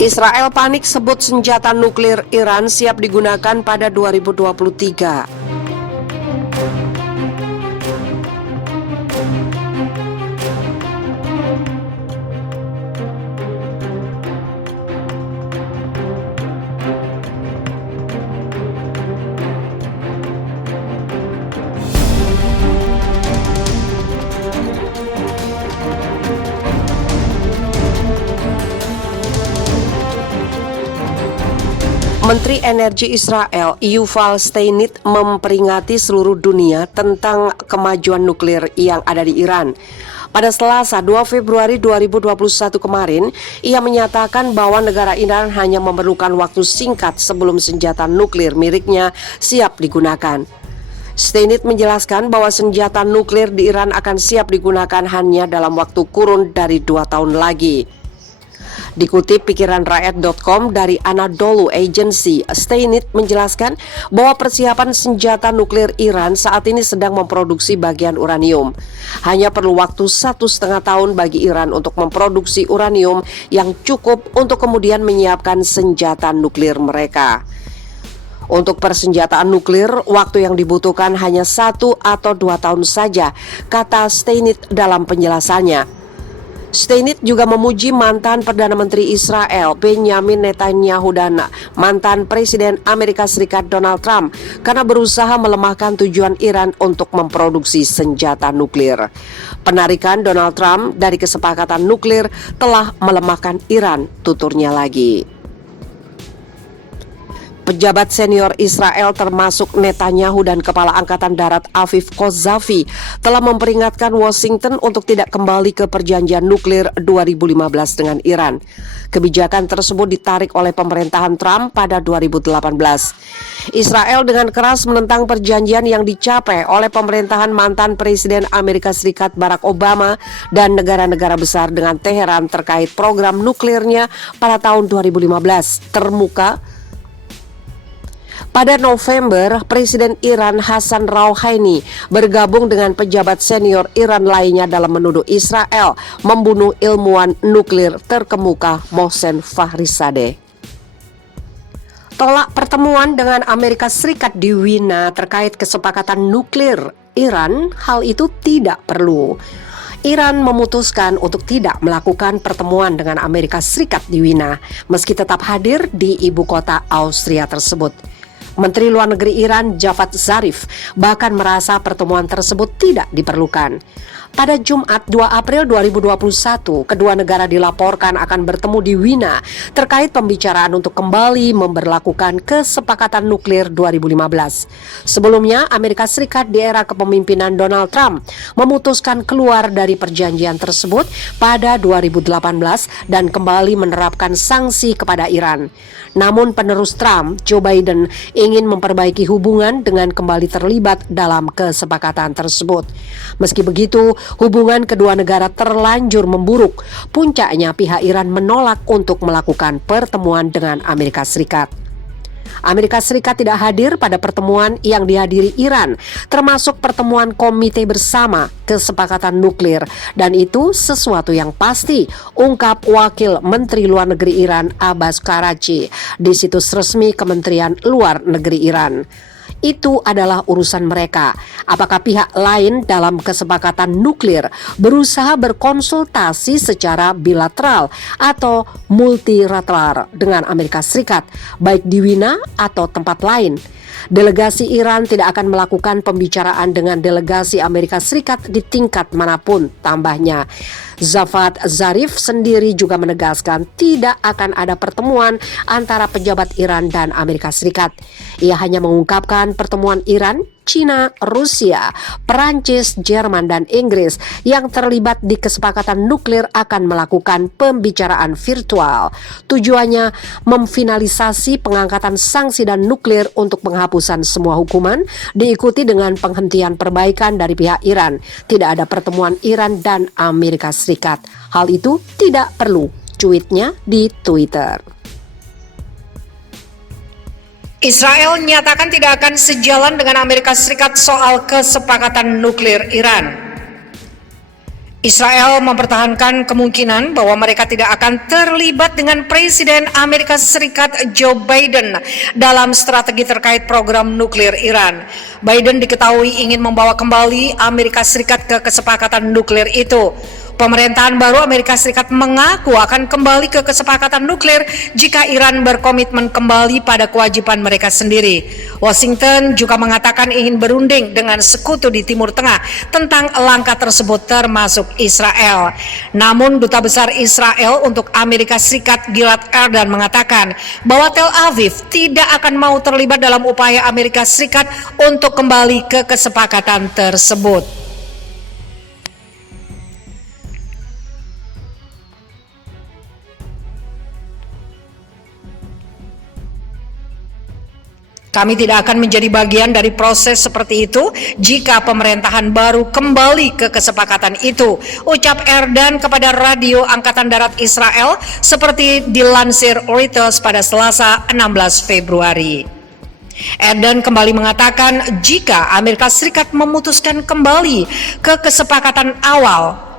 Israel panik sebut senjata nuklir Iran siap digunakan pada 2023. Menteri Energi Israel Yuval Steinitz memperingati seluruh dunia tentang kemajuan nuklir yang ada di Iran. Pada Selasa 2 Februari 2021 kemarin, ia menyatakan bahwa negara Iran hanya memerlukan waktu singkat sebelum senjata nuklir miliknya siap digunakan. Steinitz menjelaskan bahwa senjata nuklir di Iran akan siap digunakan hanya dalam waktu kurun dari 2 tahun lagi. Dikutip pikiranrakyat.com dari Anadolu Agency, Steinitz menjelaskan bahwa persiapan senjata nuklir Iran saat ini sedang memproduksi bagian uranium. Hanya perlu waktu 1,5 tahun bagi Iran untuk memproduksi uranium yang cukup untuk kemudian menyiapkan senjata nuklir mereka. Untuk persenjataan nuklir, waktu yang dibutuhkan hanya 1 atau 2 tahun saja, kata Steinitz dalam penjelasannya. Steinitz juga memuji mantan Perdana Menteri Israel Benjamin Netanyahu dan mantan Presiden Amerika Serikat Donald Trump karena berusaha melemahkan tujuan Iran untuk memproduksi senjata nuklir. Penarikan Donald Trump dari kesepakatan nuklir telah melemahkan Iran, tuturnya lagi. Pejabat senior Israel termasuk Netanyahu dan Kepala Angkatan Darat Aviv Kozavi telah memperingatkan Washington untuk tidak kembali ke perjanjian nuklir 2015 dengan Iran. Kebijakan tersebut ditarik oleh pemerintahan Trump pada 2018. Israel dengan keras menentang perjanjian yang dicapai oleh pemerintahan mantan Presiden Amerika Serikat Barack Obama dan negara-negara besar dengan Teheran terkait program nuklirnya pada tahun 2015. Pada November, Presiden Iran Hassan Rouhani bergabung dengan pejabat senior Iran lainnya dalam menuduh Israel membunuh ilmuwan nuklir terkemuka Mohsen Fakhrizadeh. Tolak pertemuan dengan Amerika Serikat di Wina terkait kesepakatan nuklir Iran, hal itu tidak perlu. Iran memutuskan untuk tidak melakukan pertemuan dengan Amerika Serikat di Wina, meski tetap hadir di ibu kota Austria tersebut. Menteri Luar Negeri Iran Javad Zarif bahkan merasa pertemuan tersebut tidak diperlukan. Pada Jumat 2 April 2021, kedua negara dilaporkan akan bertemu di Wina terkait pembicaraan untuk kembali memberlakukan kesepakatan nuklir 2015. Sebelumnya, Amerika Serikat di era kepemimpinan Donald Trump memutuskan keluar dari perjanjian tersebut pada 2018 dan kembali menerapkan sanksi kepada Iran. Namun penerus Trump, Joe Biden, ingin memperbaiki hubungan dengan kembali terlibat dalam kesepakatan tersebut. Meski begitu, hubungan kedua negara terlanjur memburuk. Puncaknya pihak Iran menolak untuk melakukan pertemuan dengan Amerika Serikat. Amerika Serikat tidak hadir pada pertemuan yang dihadiri Iran, termasuk pertemuan Komite Bersama Kesepakatan Nuklir, dan itu sesuatu yang pasti, ungkap Wakil Menteri Luar Negeri Iran Abbas Karachi di situs resmi Kementerian Luar Negeri Iran. Itu adalah urusan mereka. Apakah pihak lain dalam kesepakatan nuklir berusaha berkonsultasi secara bilateral atau multilateral dengan Amerika Serikat, baik di Wina atau tempat lain? Delegasi Iran tidak akan melakukan pembicaraan dengan delegasi Amerika Serikat di tingkat manapun, tambahnya. Javad Zarif sendiri juga menegaskan tidak akan ada pertemuan antara pejabat Iran dan Amerika Serikat. Ia hanya mengungkapkan pertemuan Iran, China, Rusia, Perancis, Jerman, dan Inggris yang terlibat di kesepakatan nuklir akan melakukan pembicaraan virtual. Tujuannya memfinalisasi pengangkatan sanksi dan nuklir untuk penghapusan semua hukuman, diikuti dengan penghentian perbaikan dari pihak Iran. Tidak ada pertemuan Iran dan Amerika Serikat. Hal itu tidak perlu, cuitnya di Twitter. Israel menyatakan tidak akan sejalan dengan Amerika Serikat soal kesepakatan nuklir Iran. Israel mempertahankan kemungkinan bahwa mereka tidak akan terlibat dengan Presiden Amerika Serikat Joe Biden dalam strategi terkait program nuklir Iran. Biden diketahui ingin membawa kembali Amerika Serikat ke kesepakatan nuklir itu. Pemerintahan baru Amerika Serikat mengaku akan kembali ke kesepakatan nuklir jika Iran berkomitmen kembali pada kewajiban mereka sendiri. Washington juga mengatakan ingin berunding dengan sekutu di Timur Tengah tentang langkah tersebut termasuk Israel. Namun Duta Besar Israel untuk Amerika Serikat Gilad Erdan mengatakan bahwa Tel Aviv tidak akan mau terlibat dalam upaya Amerika Serikat untuk kembali ke kesepakatan tersebut. Kami tidak akan menjadi bagian dari proses seperti itu jika pemerintahan baru kembali ke kesepakatan itu, ucap Erdan kepada Radio Angkatan Darat Israel seperti dilansir Reuters pada Selasa 16 Februari. Erdan kembali mengatakan jika Amerika Serikat memutuskan kembali ke kesepakatan awal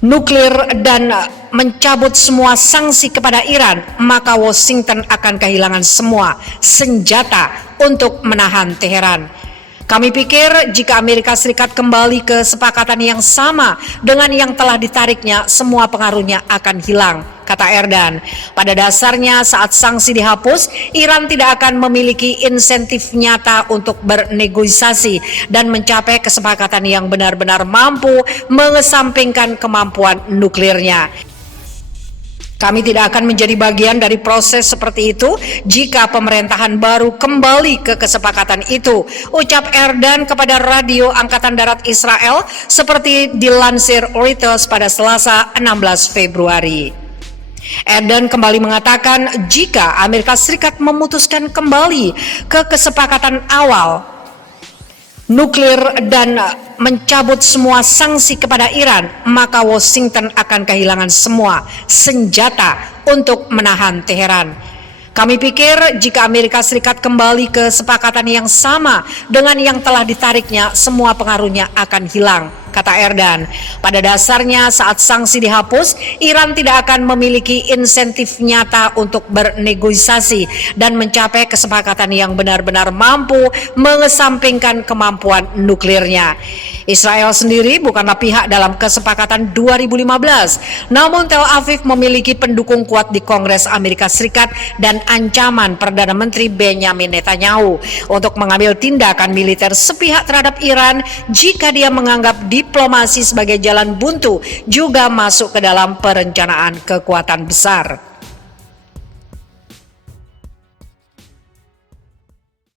nuklir dan mencabut semua sanksi kepada Iran, maka Washington akan kehilangan semua senjata untuk menahan Teheran. Kami pikir jika Amerika Serikat kembali ke kesepakatan yang sama dengan yang telah ditariknya, semua pengaruhnya akan hilang, kata Erdan. Pada dasarnya saat sanksi dihapus, Iran tidak akan memiliki insentif nyata untuk bernegosiasi dan mencapai kesepakatan yang benar-benar mampu mengesampingkan kemampuan nuklirnya. Kami tidak akan menjadi bagian dari proses seperti itu jika pemerintahan baru kembali ke kesepakatan itu, ucap Erdan kepada Radio Angkatan Darat Israel seperti dilansir Reuters pada Selasa 16 Februari. Erdan kembali mengatakan jika Amerika Serikat memutuskan kembali ke kesepakatan awal nuklir dan mencabut semua sanksi kepada Iran, maka Washington akan kehilangan semua senjata untuk menahan Teheran. Kami pikir jika Amerika Serikat kembali ke kesepakatan yang sama dengan yang telah ditariknya, semua pengaruhnya akan hilang, kata Erdan. Pada dasarnya saat sanksi dihapus, Iran tidak akan memiliki insentif nyata untuk bernegosiasi dan mencapai kesepakatan yang benar-benar mampu mengesampingkan kemampuan nuklirnya. Israel sendiri bukanlah pihak dalam kesepakatan 2015, namun Tel Aviv memiliki pendukung kuat di Kongres Amerika Serikat dan ancaman Perdana Menteri Benjamin Netanyahu untuk mengambil tindakan militer sepihak terhadap Iran jika dia menganggap diplomasi sebagai jalan buntu juga masuk ke dalam perencanaan kekuatan besar.